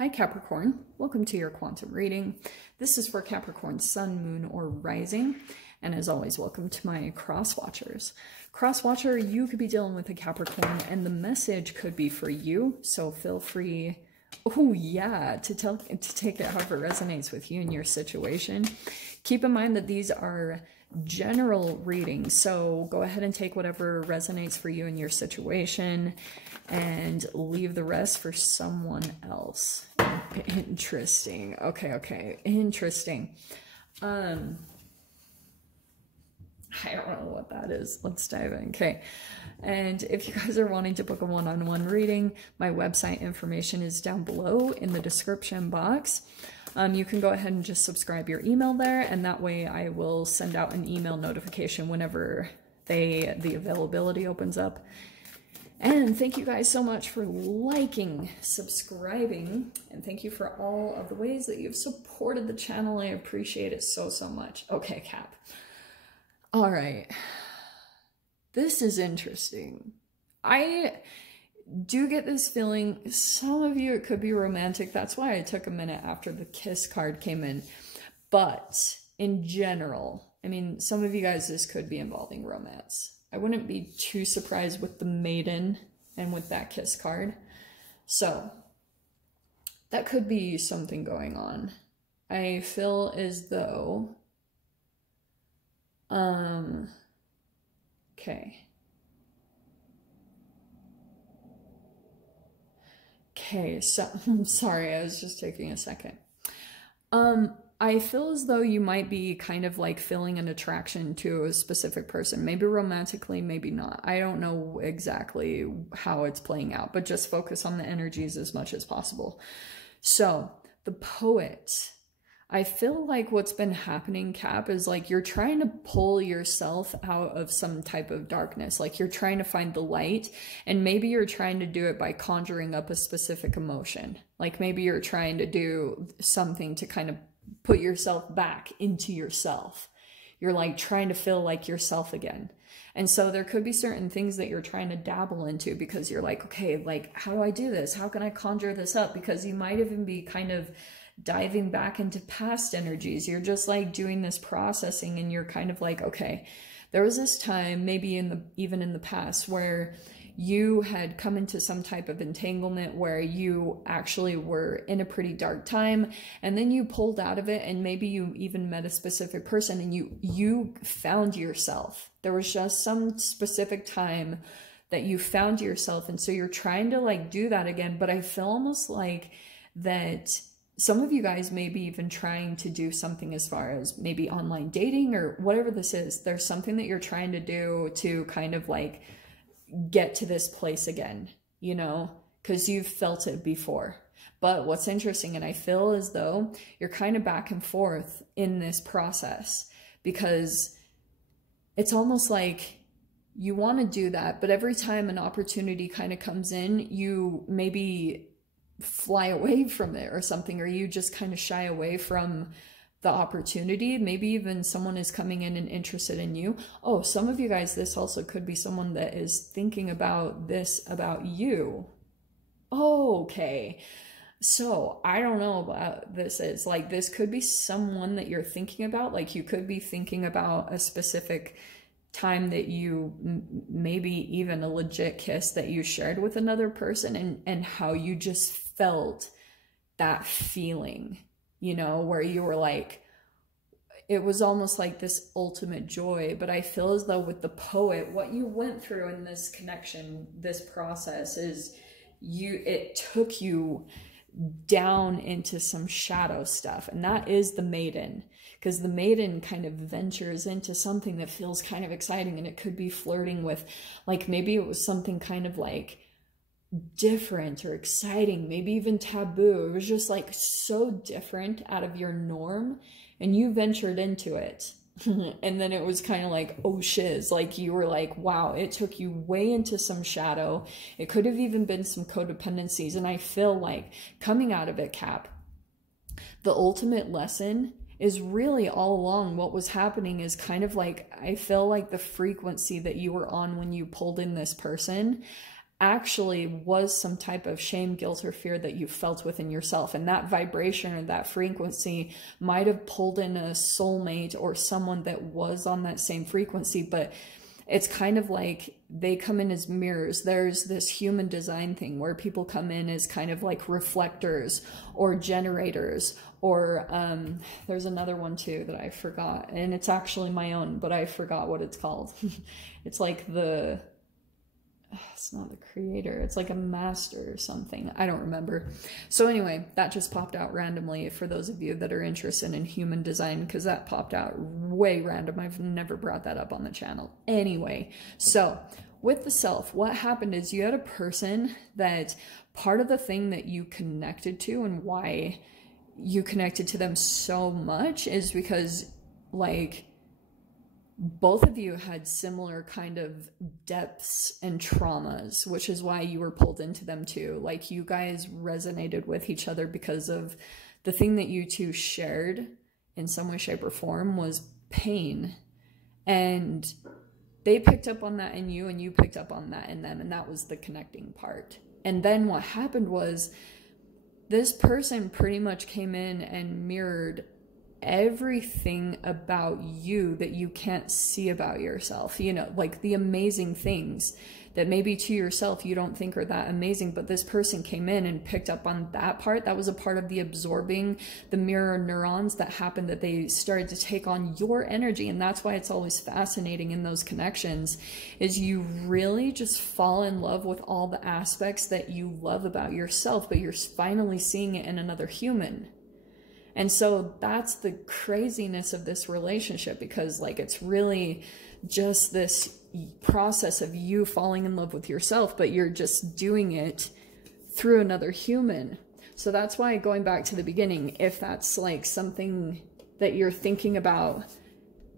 Hi Capricorn, welcome to your quantum reading. This is for Capricorn Sun, Moon, or Rising. And as always, welcome to my cross watchers. Cross watcher, you could be dealing with a Capricorn and the message could be for you. So feel free, to take it however resonates with you and your situation. Keep in mind that these are general readings, so go ahead and take whatever resonates for you in your situation and leave the rest for someone else. Interesting. Okay, interesting. I don't know what that is. Let's dive in. Okay. And if you guys are wanting to book a one-on-one reading, my website information is down below in the description box. You can go ahead and just subscribe your email there, and that way I will send out an email notification whenever the availability opens up. And thank you guys so much for liking, subscribing, and thank you for all of the ways that you've supported the channel. I appreciate it so much. Okay, Cap. All right. This is interesting. I do get this feeling, some of you, it could be romantic. That's why I took a minute after the kiss card came in. But in general, I mean, some of you guys, this could be involving romance. I wouldn't be too surprised with the maiden and with that kiss card. So that could be something going on. I feel as though, Okay, so I'm sorry, I was just taking a second. I feel as though you might be kind of like feeling an attraction to a specific person, maybe romantically, maybe not. I don't know exactly how it's playing out, but just focus on the energies as much as possible. So the poet, I feel like what's been happening, Cap, is like you're trying to pull yourself out of some type of darkness. Like you're trying to find the light, and maybe you're trying to do it by conjuring up a specific emotion. Like maybe you're trying to do something to kind of put yourself back into yourself. You're like trying to feel like yourself again. And so there could be certain things that you're trying to dabble into because you're like, okay, like, how do I do this? How can I conjure this up? Because you might even be kind of diving back into past energies. You're just like doing this processing and you're kind of like, okay, there was this time, maybe even in the past, where you had come into some type of entanglement where you actually were in a pretty dark time, and then you pulled out of it, and maybe you even met a specific person and you found yourself. There was just some specific time that you found yourself, and so you're trying to like do that again. But I feel almost like that some of you guys may be even trying to do something as far as maybe online dating or whatever this is. There's something that you're trying to do to kind of like get to this place again, you know, because you've felt it before. But what's interesting, and I feel as though you're kind of back and forth in this process, because it's almost like you want to do that, but every time an opportunity kind of comes in, you maybe fly away from it or something, or you just kind of shy away from the opportunity. Maybe even someone is coming in and interested in you. Oh, some of you guys, this also could be someone that is thinking about this about you. Oh, okay. So I don't know about this. Is like, this could be someone that you're thinking about. Like you could be thinking about a specific time that you, maybe even a legit kiss that you shared with another person, and how you just felt that feeling, you know, where you were like, it was almost like this ultimate joy. But I feel as though with the poet, what you went through in this connection, this process, is it took you down into some shadow stuff. And that is the maiden, because the maiden kind of ventures into something that feels kind of exciting, and it could be flirting with, like, maybe it was something kind of like different or exciting, maybe even taboo. It was just like so different out of your norm, and you ventured into it. And then it was kind of like, oh shiz, like you were like, wow, it took you way into some shadow. It could have even been some codependencies. And I feel like coming out of it, Cap, the ultimate lesson is really all along what was happening is kind of like, I feel like the frequency that you were on when you pulled in this person actually was some type of shame, guilt, or fear that you felt within yourself. And that vibration or that frequency might have pulled in a soulmate or someone that was on that same frequency, but it's kind of like they come in as mirrors. There's this human design thing where people come in as kind of like reflectors or generators, or there's another one too that I forgot, and it's actually my own, but I forgot what it's called. It's like it's not the creator, it's like a master or something, I don't remember. So anyway, that just popped out randomly for those of you that are interested in human design, because that popped out way random. I've never brought that up on the channel. Anyway, so with the self, what happened is you had a person that part of the thing that you connected to, and why you connected to them so much, is because like both of you had similar kind of depths and traumas, which is why you were pulled into them too. Like you guys resonated with each other because of the thing that you two shared in some way, shape, or form was pain. And they picked up on that in you, and you picked up on that in them, and that was the connecting part. And then what happened was this person pretty much came in and mirrored everything about you that you can't see about yourself, you know, like the amazing things that maybe to yourself you don't think are that amazing, but this person came in and picked up on that part. That was a part of the absorbing the mirror neurons that happened, that they started to take on your energy. And that's why it's always fascinating in those connections, is you really just fall in love with all the aspects that you love about yourself, but you're finally seeing it in another human. And so that's the craziness of this relationship, because like it's really just this process of you falling in love with yourself, but you're just doing it through another human. So that's why, going back to the beginning, if that's like something that you're thinking about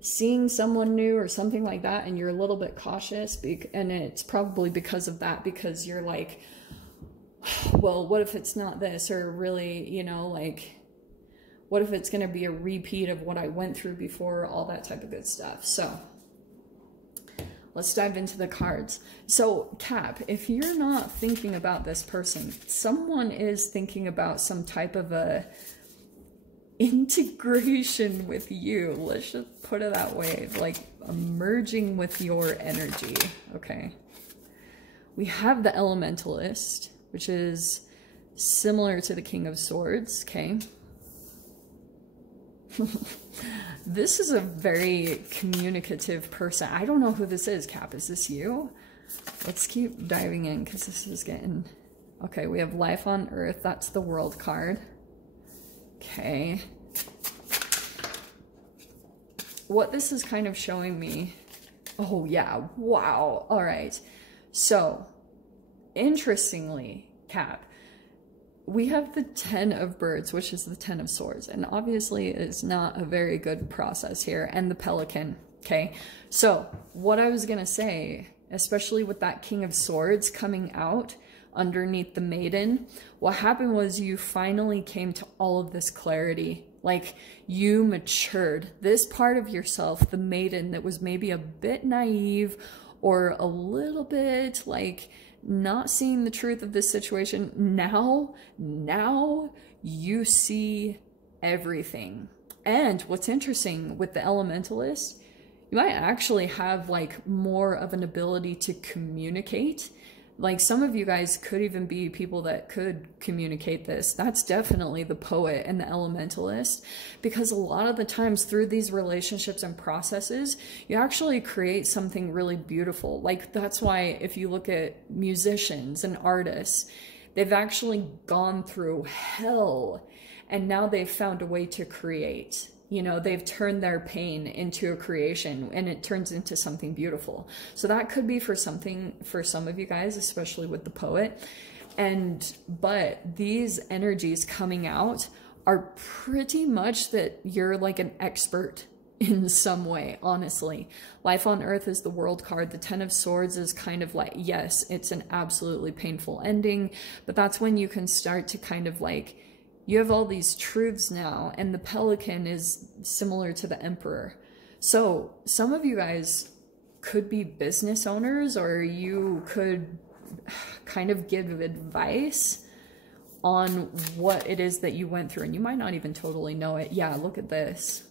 seeing someone new or something like that, and you're a little bit cautious, and it's probably because of that, because you're like, well, what if it's not this? Or really, you know, like, what if it's going to be a repeat of what I went through before, all that type of good stuff. So let's dive into the cards. So Cap, if you're not thinking about this person, someone is thinking about some type of a integration with you. Let's just put it that way, like merging with your energy. Okay. We have the Elementalist, which is similar to the King of Swords. Okay. This is a very communicative person. I don't know who this is, Cap. Is this you? Let's keep diving in, because this is getting... Okay, we have Life on Earth. That's the World card. Okay. What this is kind of showing me... Oh, yeah. Wow. All right. So, interestingly, Cap, we have the 10 of Birds, which is the 10 of Swords, and obviously it's not a very good process here, and the Pelican, okay? So what I was gonna say, especially with that King of Swords coming out underneath the Maiden, what happened was you finally came to all of this clarity. Like, you matured. This part of yourself, the Maiden, that was maybe a bit naive or a little bit like not seeing the truth of this situation, now you see everything. And what's interesting with the Elementalist, you might actually have like more of an ability to communicate. Like, some of you guys could even be people that could communicate this. That's definitely the Poet and the Elementalist, because a lot of the times through these relationships and processes, you actually create something really beautiful. Like, that's why if you look at musicians and artists, they've actually gone through hell and now they've found a way to create. You know, they've turned their pain into a creation, and it turns into something beautiful. So that could be for something for some of you guys, especially with the Poet. But these energies coming out are pretty much that you're like an expert in some way, honestly. Life on Earth is the World card. The 10 of Swords is kind of like, yes, it's an absolutely painful ending, but that's when you can start to kind of like, you have all these truths now, and the Pelican is similar to the Emperor. So some of you guys could be business owners, or you could kind of give advice on what it is that you went through, and you might not even totally know it. Yeah, look at this.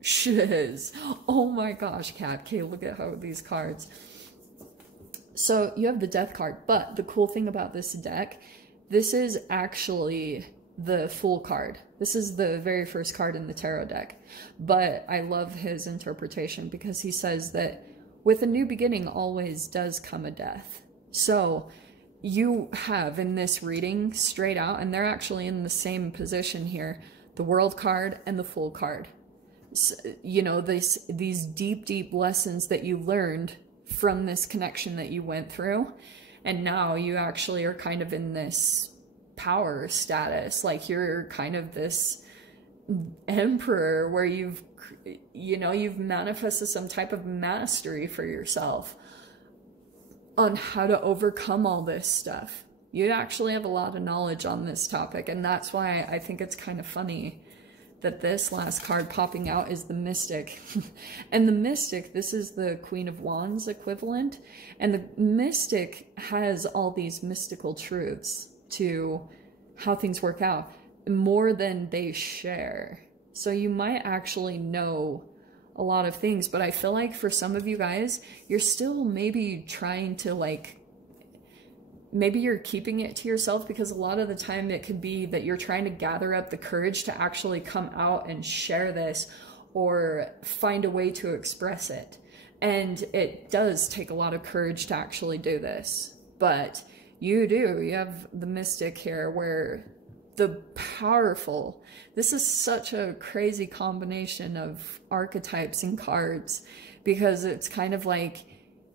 Shiz. Oh my gosh, Kat. Okay, look at how these cards. So you have the Death card, but the cool thing about this deck, this is actually the Fool card. This is the very first card in the tarot deck. But I love his interpretation because he says that with a new beginning always does come a death. So you have in this reading straight out, and they're actually in the same position here, the World card and the Fool card. So, you know, these deep lessons that you learned from this connection that you went through, and now you actually are kind of in this power status, like you're kind of this emperor where you've manifested some type of mastery for yourself on how to overcome all this stuff. You actually have a lot of knowledge on this topic, and that's why I think it's kind of funny that this last card popping out is the Mystic. And the Mystic, this is the Queen of Wands equivalent, and the Mystic has all these mystical truths to how things work out, more than they share. So you might actually know a lot of things, but I feel like for some of you guys, you're still maybe trying to maybe you're keeping it to yourself, because a lot of the time it could be that you're trying to gather up the courage to actually come out and share this or find a way to express it. And it does take a lot of courage to actually do this, but you have the Mystic here, where the powerful, this is such a crazy combination of archetypes and cards, because it's kind of like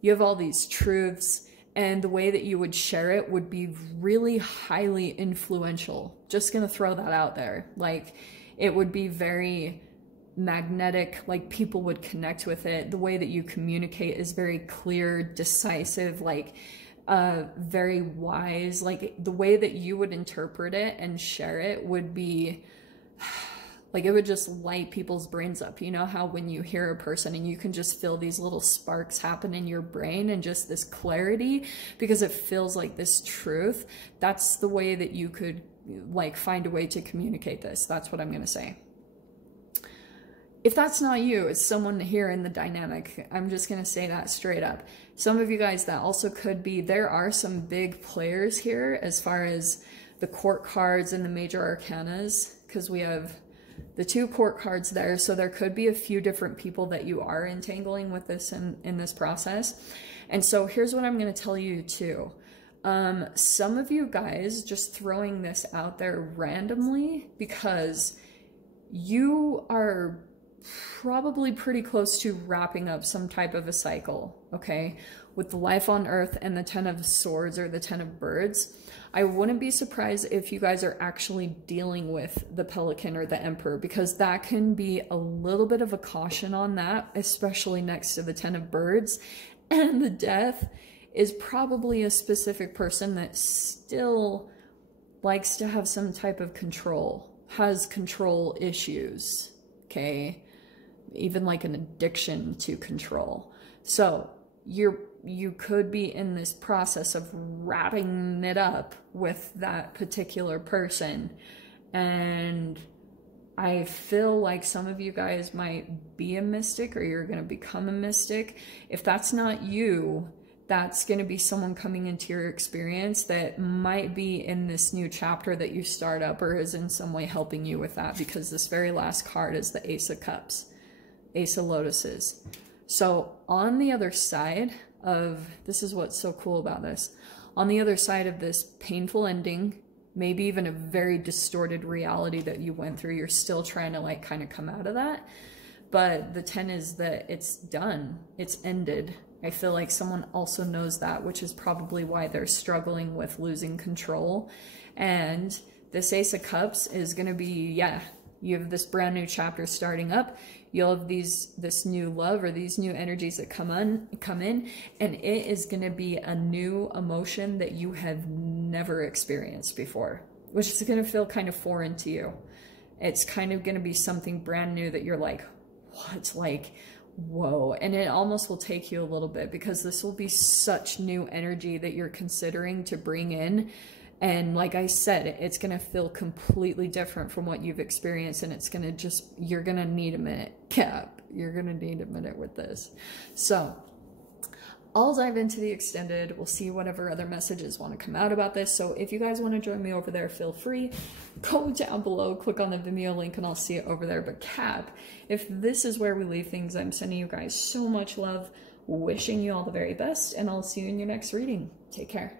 you have all these truths, and the way that you would share it would be really highly influential. Just gonna throw that out there. Like, it would be very magnetic, like people would connect with it. The way that you communicate is very clear, decisive, like very wise. Like the way that you would interpret it and share it would be like, it would just light people's brains up. You know how when you hear a person and you can just feel these little sparks happen in your brain, and just this clarity because it feels like this truth? That's the way that you could like find a way to communicate this. That's what I'm going to say. If that's not you, it's someone here in the dynamic. I'm just going to say that straight up. Some of you guys, that also could be, there are some big players here as far as the court cards and the major arcanas, because we have the 2 court cards there. So there could be a few different people that you are entangling with this in this process. And so here's what I'm going to tell you too. Some of you guys, just throwing this out there randomly, because you are probably pretty close to wrapping up some type of a cycle, okay? With the Life on Earth and the 10 of Swords, or the 10 of Birds, I wouldn't be surprised if you guys are actually dealing with the Pelican or the Emperor, because that can be a little bit of a caution on that, especially next to the 10 of Birds. And the Death is probably a specific person that still likes to have some type of control, has control issues, okay? Even like an addiction to control. So you could be in this process of wrapping it up with that particular person. And I feel like some of you guys might be a mystic, or you're going to become a mystic. If that's not you, that's going to be someone coming into your experience that might be in this new chapter that you start up, or is in some way helping you with that, because this very last card is the Ace of Cups, Ace of Lotuses. So on the other side of, this is what's so cool about this, on the other side of this painful ending, maybe even a very distorted reality that you went through, you're still trying to like kind of come out of that. But the 10 is that it's done, it's ended. I feel like someone also knows that, which is probably why they're struggling with losing control. And this Ace of Cups is going to be, yeah, you have this brand new chapter starting up. You'll have this new love, or these new energies that come in, and it is going to be a new emotion that you have never experienced before, which is going to feel kind of foreign to you. It's kind of going to be something brand new that you're like, what? Like, whoa. And it almost will take you a little bit, because this will be such new energy that you're considering to bring in. And like I said, it's going to feel completely different from what you've experienced. And it's going to just, you're going to need a minute, Cap. You're going to need a minute with this. So I'll dive into the extended. We'll see whatever other messages want to come out about this. So if you guys want to join me over there, feel free. Go down below, click on the Vimeo link, and I'll see it over there. But Cap, if this is where we leave things, I'm sending you guys so much love, wishing you all the very best, and I'll see you in your next reading. Take care.